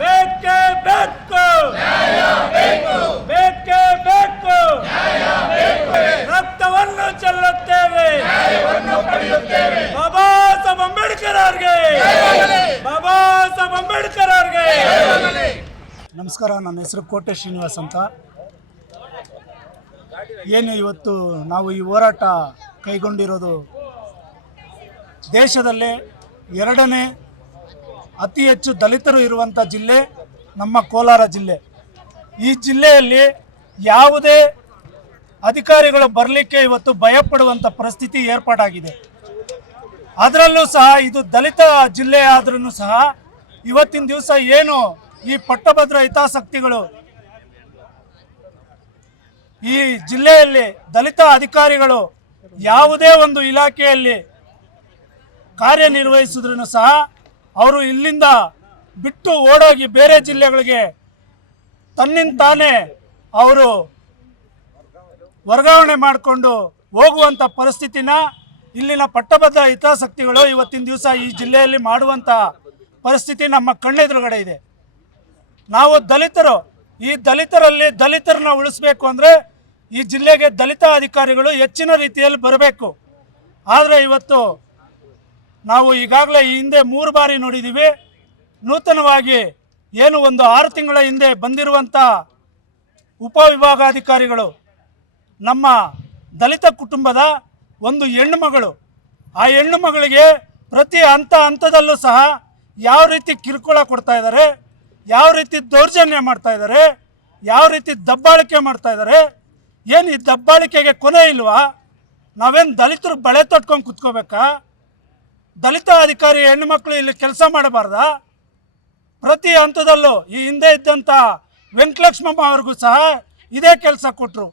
ಬೇಕೇ ಬೇಕು, ಬೇಕೇ ಬೇಕು, ರಕ್ತವನ್ನು ಚೆಲ್ಲುತ್ತೇವೆ. ಬಾಬಾ ಸಾಹೇಬ್ ಅಂಬೇಡ್ಕರ್ ಅವ್ರಿಗೆ, ಬಾಬಾ ಸಾಹೇಬ್ ಅಂಬೇಡ್ಕರ್ ಅವ್ರಿಗೆ. ನಮಸ್ಕಾರ. ನನ್ನ ಹೆಸರು ಕೋಟೆ ಶ್ರೀನಿವಾಸ್ ಅಂತ. ಏನು ಇವತ್ತು ನಾವು ಈ ಹೋರಾಟ ಕೈಗೊಂಡಿರೋದು ದೇಶದಲ್ಲೇ ಎರಡನೇ ಅತಿ ಹೆಚ್ಚು ದಲಿತರು ಇರುವಂಥ ಜಿಲ್ಲೆ ನಮ್ಮ ಕೋಲಾರ ಜಿಲ್ಲೆ. ಈ ಜಿಲ್ಲೆಯಲ್ಲಿ ಯಾವುದೇ ಅಧಿಕಾರಿಗಳು ಬರಲಿಕ್ಕೆ ಇವತ್ತು ಭಯಪಡುವಂಥ ಪರಿಸ್ಥಿತಿ ಏರ್ಪಾಟಾಗಿದೆ. ಅದರಲ್ಲೂ ಸಹ ಇದು ದಲಿತ ಜಿಲ್ಲೆ ಆದ್ರೂ ಸಹ ಇವತ್ತಿನ ದಿವಸ ಏನು ಈ ಪಟ್ಟಭದ್ರ ಹಿತಾಸಕ್ತಿಗಳು ಈ ಜಿಲ್ಲೆಯಲ್ಲಿ ದಲಿತ ಅಧಿಕಾರಿಗಳು ಯಾವುದೇ ಒಂದು ಇಲಾಖೆಯಲ್ಲಿ ಕಾರ್ಯನಿರ್ವಹಿಸಿದ್ರೂ ಸಹ ಅವರು ಇಲ್ಲಿಂದ ಬಿಟ್ಟು ಓಡೋಗಿ ಬೇರೆ ಜಿಲ್ಲೆಗಳಿಗೆ ತನ್ನಿಂದ ತಾನೇ ಅವರು ವರ್ಗಾವಣೆ ಮಾಡಿಕೊಂಡು ಹೋಗುವಂಥ ಪರಿಸ್ಥಿತಿನ ಇಲ್ಲಿನ ಪಟ್ಟಭದ್ರ ಹಿತಾಸಕ್ತಿಗಳು ಇವತ್ತಿನ ದಿವಸ ಈ ಜಿಲ್ಲೆಯಲ್ಲಿ ಮಾಡುವಂಥ ಪರಿಸ್ಥಿತಿ ನಮ್ಮ ಕಣ್ಣೆದುರುಗಡೆ ಇದೆ. ನಾವು ದಲಿತರು, ಈ ದಲಿತರಲ್ಲಿ ದಲಿತರನ್ನ ಉಳಿಸ್ಬೇಕು ಅಂದರೆ ಈ ಜಿಲ್ಲೆಗೆ ದಲಿತ ಅಧಿಕಾರಿಗಳು ಹೆಚ್ಚಿನ ರೀತಿಯಲ್ಲಿ ಬರಬೇಕು. ಆದರೆ ಇವತ್ತು ನಾವು ಈಗಾಗಲೇ ಈ ಹಿಂದೆ 3 ಬಾರಿ ನೋಡಿದ್ದೀವಿ. ನೂತನವಾಗಿ ಏನು ಒಂದು 6 ತಿಂಗಳ ಹಿಂದೆ ಬಂದಿರುವಂಥ ಉಪವಿಭಾಗಾಧಿಕಾರಿಗಳು ನಮ್ಮ ದಲಿತ ಕುಟುಂಬದ ಒಂದು ಹೆಣ್ಣು ಮಗಳು, ಆ ಹೆಣ್ಣು ಮಗಳಿಗೆ ಪ್ರತಿ ಹಂತದಲ್ಲೂ ಸಹ ಯಾವ ರೀತಿ ಕಿರುಕುಳ ಕೊಡ್ತಾ ಇದ್ದಾರೆ, ಯಾವ ರೀತಿ ದೌರ್ಜನ್ಯ ಮಾಡ್ತಾ ಇದ್ದಾರೆ, ಯಾವ ರೀತಿ ದಬ್ಬಾಳಿಕೆ ಮಾಡ್ತಾ ಇದ್ದಾರೆ. ಏನು ಈ ದಬ್ಬಾಳಿಕೆಗೆ ಕೊನೆ ಇಲ್ವಾ? ನಾವೇನು ದಲಿತರು ಬಳೆ ತೊಟ್ಕೊಂಡು ಕುತ್ಕೋಬೇಕಾ? ದಲಿತ ಅಧಿಕಾರಿ ಹೆಣ್ಣುಮಕ್ಕಳು ಇಲ್ಲಿ ಕೆಲಸ ಮಾಡಬಾರ್ದಾ? ಪ್ರತಿ ಹಂತದಲ್ಲೂ ಈ ಹಿಂದೆ ಇದ್ದಂಥ ವೆಂಕಟಲಕ್ಷ್ಮಮ್ಮ ಅವ್ರಿಗೂ ಸಹ ಇದೇ ಕೆಲಸ ಕೊಟ್ಟರು.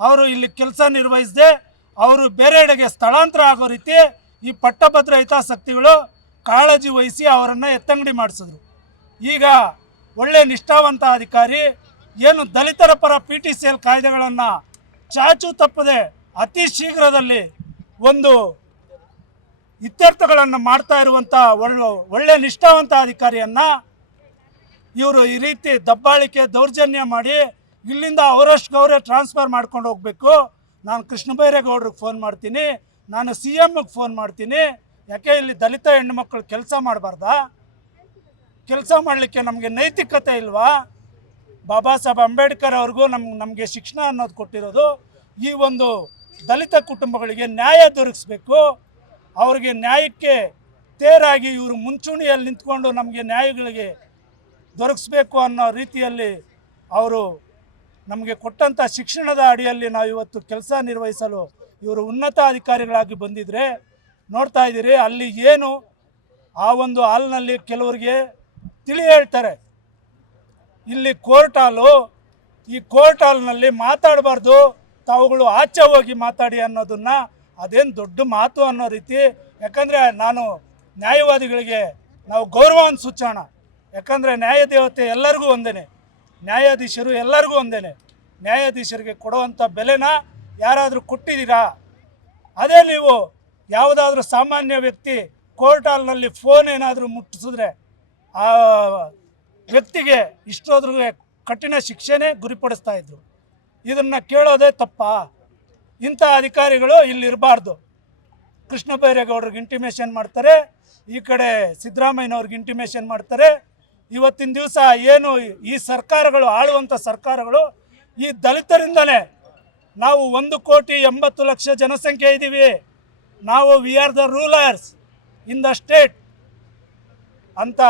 ಅವರು ಇಲ್ಲಿ ಕೆಲಸ ನಿರ್ವಹಿಸದೆ ಅವರು ಬೇರೆಡೆಗೆ ಸ್ಥಳಾಂತರ ಆಗೋ ರೀತಿ ಈ ಪಟ್ಟಭದ್ರ ಹಿತಾಸಕ್ತಿಗಳು ಕಾಳಜಿ ವಹಿಸಿ ಅವರನ್ನು ಎತ್ತಂಗಡಿ ಮಾಡಿಸಿದ್ರು. ಈಗ ಒಳ್ಳೆ ನಿಷ್ಠಾವಂತ ಅಧಿಕಾರಿ ಏನು ದಲಿತರ ಪರ PTCL ಕಾಯ್ದೆಗಳನ್ನು ಚಾಚು ತಪ್ಪದೆ ಅತಿ ಶೀಘ್ರದಲ್ಲಿ ಒಂದು ಇತ್ಯರ್ಥಗಳನ್ನು ಮಾಡ್ತಾ ಇರುವಂಥ ಒಳ್ಳೆ ನಿಷ್ಠಾವಂತ ಅಧಿಕಾರಿಯನ್ನು ಇವರು ಈ ರೀತಿ ದಬ್ಬಾಳಿಕೆ ದೌರ್ಜನ್ಯ ಮಾಡಿ ಇಲ್ಲಿಂದ ಅವರಷ್ಟೇ ಟ್ರಾನ್ಸ್ಫರ್ ಮಾಡ್ಕೊಂಡು ಹೋಗಬೇಕು. ನಾನು ಕೃಷ್ಣ ಬೈರೇಗೌಡರಿಗೆ ಫೋನ್ ಮಾಡ್ತೀನಿ, ನಾನು CMಗೆ ಫೋನ್ ಮಾಡ್ತೀನಿ. ಯಾಕೆ ಇಲ್ಲಿ ದಲಿತ ಹೆಣ್ಣು ಮಕ್ಕಳು ಕೆಲಸ ಮಾಡಬಾರ್ದಾ? ಕೆಲಸ ಮಾಡಲಿಕ್ಕೆ ನಮಗೆ ನೈತಿಕತೆ ಇಲ್ವಾ? ಬಾಬಾ ಸಾಹೇಬ್ ಅಂಬೇಡ್ಕರ್ ಅವ್ರಿಗೂ ನಮಗೆ ಶಿಕ್ಷಣ ಅನ್ನೋದು ಕೊಟ್ಟಿರೋದು ಈ ಒಂದು ದಲಿತ ಕುಟುಂಬಗಳಿಗೆ ನ್ಯಾಯ ದೊರಕಿಸ್ಬೇಕು. ಅವ್ರಿಗೆ ನ್ಯಾಯಕ್ಕೆ ತೇರಾಗಿ ಇವರು ಮುಂಚೂಣಿಯಲ್ಲಿ ನಿಂತ್ಕೊಂಡು ನಮಗೆ ನ್ಯಾಯಗಳಿಗೆ ದೊರಕಿಸ್ಬೇಕು ಅನ್ನೋ ರೀತಿಯಲ್ಲಿ ಅವರು ನಮಗೆ ಕೊಟ್ಟಂಥ ಶಿಕ್ಷಣದ ಅಡಿಯಲ್ಲಿ ನಾವು ಇವತ್ತು ಕೆಲಸ ನಿರ್ವಹಿಸಲು ಇವರು ಉನ್ನತ ಅಧಿಕಾರಿಗಳಾಗಿ ಬಂದಿದ್ದರೆ ನೋಡ್ತಾ ಇದ್ದೀರಿ. ಅಲ್ಲಿ ಏನು ಆ ಒಂದು ಹಾಲ್ನಲ್ಲಿ ಕೆಲವರಿಗೆ ತಿಳಿ ಹೇಳ್ತಾರೆ, ಇಲ್ಲಿ ಕೋರ್ಟ್ ಹಾಲು, ಈ ಕೋರ್ಟ್ ಹಾಲ್ನಲ್ಲಿ ಮಾತಾಡಬಾರ್ದು, ತಾವುಗಳು ಆಚೆ ಹೋಗಿ ಮಾತಾಡಿ ಅನ್ನೋದನ್ನು ಅದೇನು ದೊಡ್ಡ ಮಾತು ಅನ್ನೋ ರೀತಿ. ಯಾಕಂದರೆ ನಾನು ನ್ಯಾಯವಾದಿಗಳಿಗೆ ನಾವು ಗೌರವವನ್ನು ಸೂಚೋಣ. ಯಾಕಂದರೆ ನ್ಯಾಯದೇವತೆ ಎಲ್ಲರಿಗೂ ಒಂದೇ, ನ್ಯಾಯಾಧೀಶರು ಎಲ್ಲರಿಗೂ ಒಂದೇ. ನ್ಯಾಯಾಧೀಶರಿಗೆ ಕೊಡುವಂಥ ಬೆಲೆನ ಯಾರಾದರೂ ಕೊಟ್ಟಿದ್ದೀರಾ? ಅದೇ ನೀವು ಯಾವುದಾದ್ರೂ ಸಾಮಾನ್ಯ ವ್ಯಕ್ತಿ ಕೋರ್ಟ್ ಹಾಲ್ನಲ್ಲಿ ಫೋನ್ ಏನಾದರೂ ಮುಟ್ಟಿಸಿದ್ರೆ ಆ ವ್ಯಕ್ತಿಗೆ ಇಷ್ಟೋದ್ರಿಗೆ ಕಠಿಣ ಶಿಕ್ಷೆನೇ ಗುರಿಪಡಿಸ್ತಾ ಇದ್ರು. ಇದನ್ನು ಕೇಳೋದೇ ತಪ್ಪಾ? ಇಂಥ ಅಧಿಕಾರಿಗಳು ಇಲ್ಲಿರಬಾರ್ದು. ಕೃಷ್ಣ ಬೈರೇಗೌಡರಿಗೆ ಇಂಟಿಮೇಷನ್ ಮಾಡ್ತಾರೆ, ಈ ಕಡೆ ಸಿದ್ದರಾಮಯ್ಯನವ್ರಿಗೆ ಇಂಟಿಮೇಷನ್ ಮಾಡ್ತಾರೆ. ಇವತ್ತಿನ ದಿವಸ ಏನು ಈ ಸರ್ಕಾರಗಳು ಆಳುವಂಥ ಸರ್ಕಾರಗಳು ಈ ದಲಿತರಿಂದಲೇ ನಾವು 1,80,00,000 ಜನಸಂಖ್ಯೆ ಇದ್ದೀವಿ, ನಾವು we are the rulers in the state ಅಂತ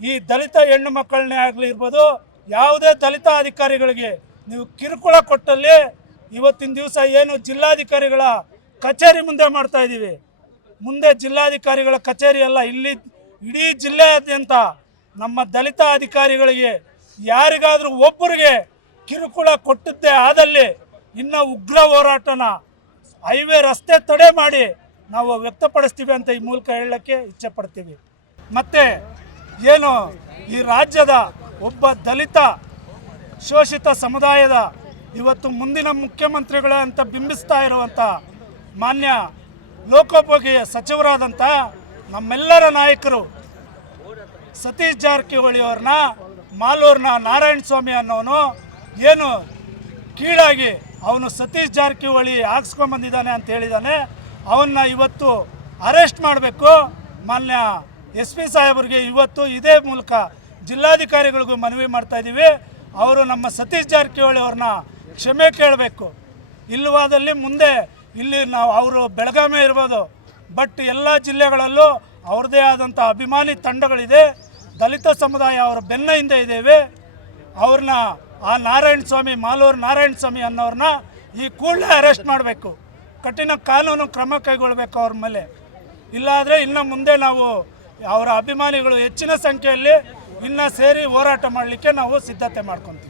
ಈ ದಲಿತ ಹೆಣ್ಣು ಮಕ್ಕಳನ್ನೇ ಆಗಲಿ ಇರ್ಬೋದು, ಯಾವುದೇ ದಲಿತ ಅಧಿಕಾರಿಗಳಿಗೆ ನೀವು ಕಿರುಕುಳ ಕೊಟ್ಟಲ್ಲಿ ಇವತ್ತಿನ ದಿವಸ ಏನು ಜಿಲ್ಲಾಧಿಕಾರಿಗಳ ಕಚೇರಿ ಮುಂದೆ ಮಾಡ್ತಾ ಇದ್ದೀವಿ. ಮುಂದೆ ಜಿಲ್ಲಾಧಿಕಾರಿಗಳ ಕಚೇರಿ ಅಲ್ಲ, ಇಲ್ಲಿ ಇಡೀ ಜಿಲ್ಲೆಯಾದ್ಯಂತ ನಮ್ಮ ದಲಿತ ಅಧಿಕಾರಿಗಳಿಗೆ ಯಾರಿಗಾದರೂ ಒಬ್ಬರಿಗೆ ಕಿರುಕುಳ ಕೊಟ್ಟಿದ್ದೇ ಆದಲ್ಲಿ ಇನ್ನು ಉಗ್ರ ಹೋರಾಟನ ಹೈವೇ ರಸ್ತೆ ತಡೆ ಮಾಡಿ ನಾವು ವ್ಯಕ್ತಪಡಿಸ್ತೀವಿ ಅಂತ ಈ ಮೂಲಕ ಹೇಳಕ್ಕೆ ಇಚ್ಛೆ ಪಡ್ತೀವಿ. ಮತ್ತು ಏನು ಈ ರಾಜ್ಯದ ಒಬ್ಬ ದಲಿತ ಶೋಷಿತ ಸಮುದಾಯದ ಇವತ್ತು ಮುಂದಿನ ಮುಖ್ಯಮಂತ್ರಿಗಳೇ ಅಂತ ಬಿಂಬಿಸ್ತಾ ಇರುವಂಥ ಮಾನ್ಯ ಲೋಕೋಪಯೋಗಿ ಸಚಿವರಾದಂಥ ನಮ್ಮೆಲ್ಲರ ನಾಯಕರು ಸತೀಶ್ ಜಾರಕಿಹೊಳಿ ಅವ್ರನ್ನ ಮಾಲೂರಿನ ನಾರಾಯಣ ಸ್ವಾಮಿ ಅನ್ನೋನು ಏನು ಕೀಳಾಗಿ ಅವನು ಸತೀಶ್ ಜಾರಕಿಹೊಳಿ ಹಾಕ್ಸ್ಕೊಂಡ್ಬಂದಿದ್ದಾನೆ ಅಂತ ಹೇಳಿದ್ದಾನೆ. ಅವನ್ನ ಇವತ್ತು ಅರೆಸ್ಟ್ ಮಾಡಬೇಕು. ಮಾನ್ಯ SP ಸಾಹೇಬರಿಗೆ ಇವತ್ತು ಇದೇ ಮೂಲಕ ಜಿಲ್ಲಾಧಿಕಾರಿಗಳಿಗೂ ಮನವಿ ಮಾಡ್ತಾ ಇದ್ದೀವಿ. ಅವರು ನಮ್ಮ ಸತೀಶ್ ಜಾರಕಿಹೊಳಿ ಅವ್ರನ್ನ ಕ್ಷಮೆ ಕೇಳಬೇಕು. ಇಲ್ಲವಾದಲ್ಲಿ ಮುಂದೆ ಇಲ್ಲಿ ನಾವು ಅವರು ಬೆಳಗಾವಿ ಇರ್ಬೋದು, ಬಟ್ ಎಲ್ಲ ಜಿಲ್ಲೆಗಳಲ್ಲೂ ಅವ್ರದ್ದೇ ಆದಂಥ ಅಭಿಮಾನಿ ತಂಡಗಳಿದೆ. ದಲಿತ ಸಮುದಾಯ ಅವರ ಬೆನ್ನ ಹಿಂದೆ ಇದ್ದೇವೆ. ಅವ್ರನ್ನ ಆ ನಾರಾಯಣ ಸ್ವಾಮಿ ಮಾಲೂರು ನಾರಾಯಣ ಸ್ವಾಮಿ ಅನ್ನೋರನ್ನ ಈ ಕೂಡಲೇ ಅರೆಸ್ಟ್ ಮಾಡಬೇಕು. ಕಠಿಣ ಕಾನೂನು ಕ್ರಮ ಕೈಗೊಳ್ಳಬೇಕು ಅವ್ರ ಮೇಲೆ. ಇಲ್ಲಾದರೆ ಇನ್ನು ಮುಂದೆ ನಾವು ಅವರ ಅಭಿಮಾನಿಗಳು ಹೆಚ್ಚಿನ ಸಂಖ್ಯೆಯಲ್ಲಿ ಇನ್ನು ಸೇರಿ ಹೋರಾಟ ಮಾಡಲಿಕ್ಕೆ ನಾವು ಸಿದ್ಧತೆ ಮಾಡ್ಕೊತೀವಿ.